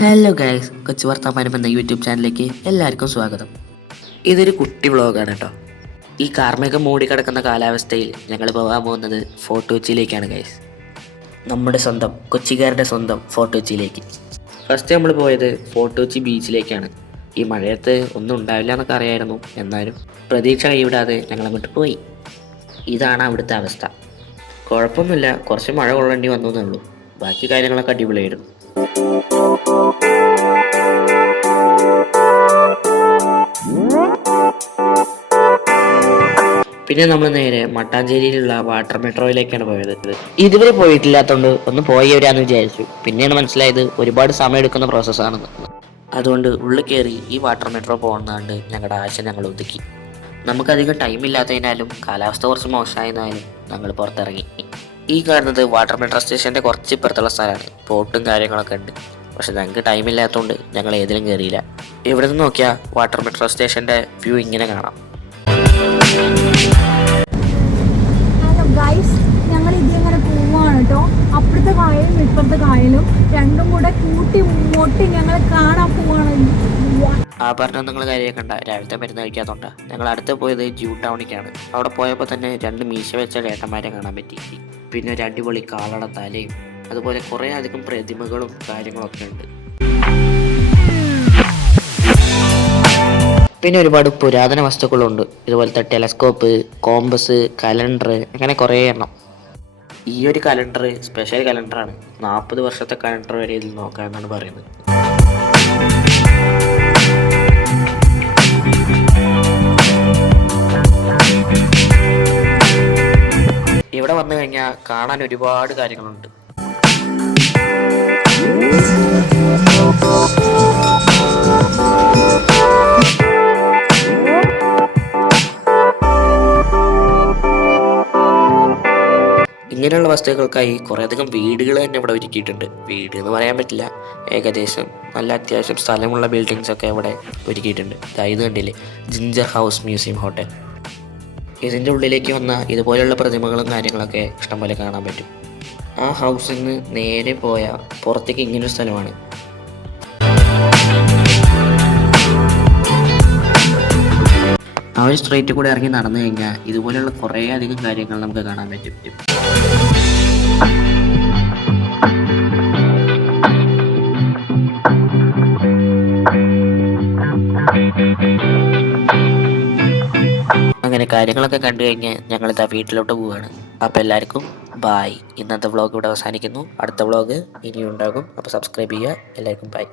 Hello guys, കൊച്ചു വർത്തമാനം എന്ന യൂട്യൂബ് ചാനലിലേക്ക് എല്ലാവർക്കും സ്വാഗതം. ഇതൊരു കുട്ടി വ്ളോഗാണ് കേട്ടോ. ഈ കാർമേഘം മൂടിക്കിടക്കുന്ന കാലാവസ്ഥയിൽ ഞങ്ങൾ പോകാൻ പോകുന്നത് ഫോർട്ട് കൊച്ചിയിലേക്കാണ് ഗൈസ്. നമ്മുടെ സ്വന്തം കൊച്ചിക്കാരുടെ സ്വന്തം ഫോർട്ട് കൊച്ചിയിലേക്ക്. ഫസ്റ്റ് നമ്മൾ പോയത് ഫോർട്ട് കൊച്ചി ബീച്ചിലേക്കാണ്. ഈ മഴയത്ത് ഒന്നും ഉണ്ടാവില്ല എന്നൊക്കെ അറിയായിരുന്നു, എന്നാലും പ്രതീക്ഷ കൈവിടാതെ ഞങ്ങൾ അങ്ങോട്ട് പോയി. ഇതാണ് അവിടുത്തെ അവസ്ഥ. കുഴപ്പമൊന്നുമില്ല, കുറച്ച് മഴ കൊള്ളേണ്ടി വന്നു എന്നേ ഉള്ളൂ. ബാക്കി കാര്യങ്ങളൊക്കെ അടിപൊളിയായിരുന്നു. പിന്നെ നമ്മൾ നേരെ മട്ടാഞ്ചേരിയിലുള്ള വാട്ടർ മെട്രോയിലേക്കാണ് പോയത്. ഇതുവരെ പോയിട്ടില്ലാത്തതുകൊണ്ട് ഒന്ന് പോയി വരാമെന്ന് വിചാരിച്ചു. പിന്നെയാണ് മനസ്സിലായത് ഒരുപാട് സമയം എടുക്കുന്ന പ്രോസസ്സാണെന്ന്. അതുകൊണ്ട് ഉള്ളിൽ കയറി ഈ വാട്ടർ മെട്രോ പോകുന്നതുകൊണ്ട് ഞങ്ങളുടെ ആശ ഞങ്ങൾ ഒതുക്കി. നമുക്കധികം ടൈം ഇല്ലാത്തതിനാലും കാലാവസ്ഥ കുറച്ച് മോശമായതിനാലും ഞങ്ങൾ പുറത്തിറങ്ങി. ഈ കാണുന്നത് വാട്ടർ മെട്രോ സ്റ്റേഷൻ്റെ കുറച്ച് ഇപ്പുറത്തുള്ള സ്ഥലമാണ്. ബോട്ടും കാര്യങ്ങളൊക്കെ ഉണ്ട്. പക്ഷെ ഞങ്ങൾക്ക് ടൈം ഇല്ലാത്തതുകൊണ്ട് ഞങ്ങൾ ഏതിലും കയറിയില്ല. ഇവിടെ നിന്ന് നോക്കിയാൽ വാട്ടർ മെട്രോ സ്റ്റേഷൻ്റെ വ്യൂ ഇങ്ങനെ കാണാം. ഹലോ ഗൈസ്, ഞങ്ങൾ ഇതിങ്ങനെ പോവുകയാണ് കേട്ടോ. അപ്പുറത്തെ കായലും ഇപ്പുറത്തെ കായലും രണ്ടും കൂടെ കൂട്ടി മുട്ടി ഞങ്ങൾ കാണാൻ പോവാണ്. ആഭരണം നിങ്ങൾ കാര്യമാക്കണ്ട, രാവിലത്തെ മരുന്ന് കഴിക്കാത്തോണ്ടാ. ഞങ്ങൾ അടുത്ത് പോയത് ജൂ ടൗണിക്കാണ്. അവിടെ പോയപ്പോൾ തന്നെ രണ്ട് മീശ വെച്ച ചേട്ടന്മാരെ കാണാൻ പറ്റി. പിന്നെ ഒരു അടിപൊളി കാളട തലയും അതുപോലെ കുറേ അധികം പ്രതിമകളും കാര്യങ്ങളൊക്കെ ഉണ്ട്. പിന്നെ ഒരുപാട് പുരാതന വസ്തുക്കളുണ്ട്. ഇതുപോലത്തെ ടെലസ്കോപ്പ്, കോമ്പസ്, കലണ്ടർ, അങ്ങനെ കുറേ എണ്ണം. ഈ ഒരു കലണ്ടർ സ്പെഷ്യൽ കലണ്ടറാണ്. 40 വർഷത്തെ കലണ്ടർ വരെ ഇതിൽ നോക്കാമെന്നാണ് പറയുന്നത്. ഇവിടെ വന്നു കഴിഞ്ഞാൽ കാണാൻ ഒരുപാട് കാര്യങ്ങളുണ്ട്. ഇങ്ങനെയുള്ള വസ്തുക്കൾക്കായി കുറേയധികം വീടുകൾ തന്നെ ഇവിടെ ഒരുക്കിയിട്ടുണ്ട്. വീട് എന്ന് പറയാൻ പറ്റില്ല, ഏകദേശം നല്ല അത്യാവശ്യം സ്ഥലമുള്ള ബിൽഡിങ്സ് ഒക്കെ ഇവിടെ ഒരുക്കിയിട്ടുണ്ട്. ഇത് കണ്ടില്ലേ, ജിഞ്ചർ ഹൗസ് മ്യൂസിയം ഹോട്ടൽ. ഇതിൻ്റെ ഉള്ളിലേക്ക് വന്നാൽ ഇതുപോലെയുള്ള പ്രതിമകളും കാര്യങ്ങളൊക്കെ ഇഷ്ടംപോലെ കാണാൻ പറ്റും. ആ ഹൗസിൽ നിന്ന് നേരെ പോയാൽ പുറത്തേക്ക് ഇങ്ങനൊരു സ്ഥലമാണ്. ആ ഒരു സ്ട്രീറ്റിൽ കൂടെ ഇറങ്ങി നടന്നു കഴിഞ്ഞാൽ ഇതുപോലെയുള്ള കുറേ അധികം കാര്യങ്ങൾ നമുക്ക് കാണാൻ പറ്റും. അങ്ങനെ കാര്യങ്ങളൊക്കെ കണ്ടു കഴിഞ്ഞ് ഞങ്ങളിതാ വീട്ടിലോട്ട് പോവുകയാണ്. അപ്പോൾ എല്ലാവർക്കും ബായ്. ഇന്നത്തെ വ്ളോഗ് ഇവിടെ അവസാനിക്കുന്നു. അടുത്ത വ്ളോഗ് ഇനിയും ഉണ്ടാകും. അപ്പോൾ സബ്സ്ക്രൈബ് ചെയ്യുക. എല്ലാവർക്കും ബായ്.